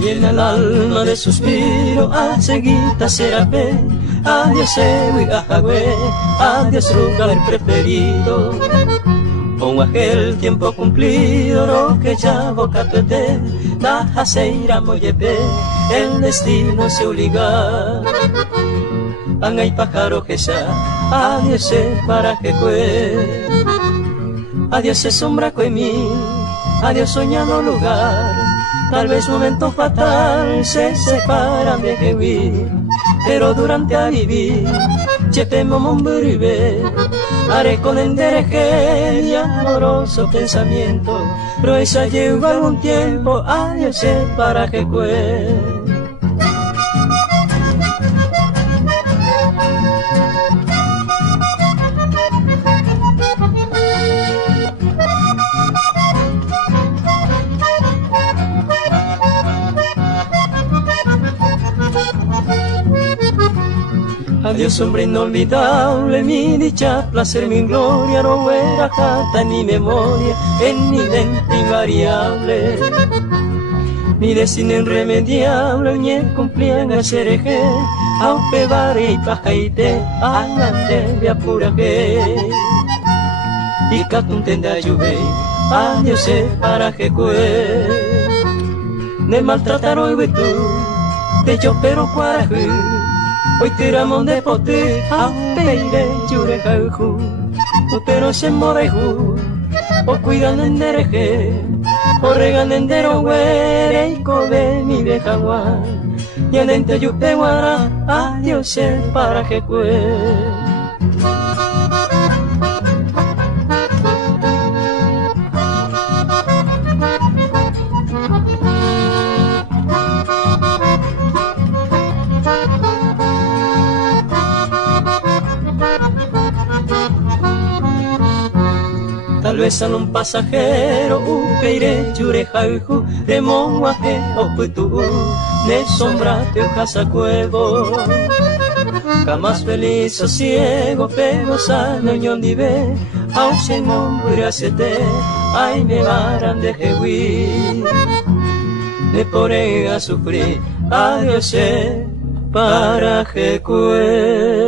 Y en el alma de suspiro a seguita serapé. Adiós Ewi Ajagüe, adiós lugar preferido. Con aquel tiempo cumplido, lo que ya boca pete, taja seira moyepe, el destino se obliga. Angay pájaro que ya, adiós para que cue. Adiós sombra que mí, adiós soñado lugar. Tal vez momento fatal se separan de Jehuí, pero durante a vivir, chepe momomburibe, haré con endereje y amoroso pensamiento, pero esa lleva algún tiempo, adiós para Jehué. Adiós hombre inolvidable, mi dicha, placer, mi gloria, no era jata ni memoria, en mi mente invariable. Mi destino irremediable, ñe cumplían a sereje, a un pebare y pajaite, a ngante de apuraje. Y catun tenda lluve, adiós para jecue. Ne maltratar hoy tú, de yo pero cuarajú. Hoy tiramos de pote, a peire, yure jauju, pero se moreju, o cuidan en dereje, o regan en derogüere, y cobe mi vieja guan, y en ente yupe guara, adiós para que cue. Tal vez a un pasajero, upeire, yure jauju, de monguaje, o putu, ne sombra te ojasa cuevo. Jamás feliz sosiego, pero sano ñondive, aun se mombure siete, ay me varan de jehuí. Me pone a sufrir, adiós para jecue.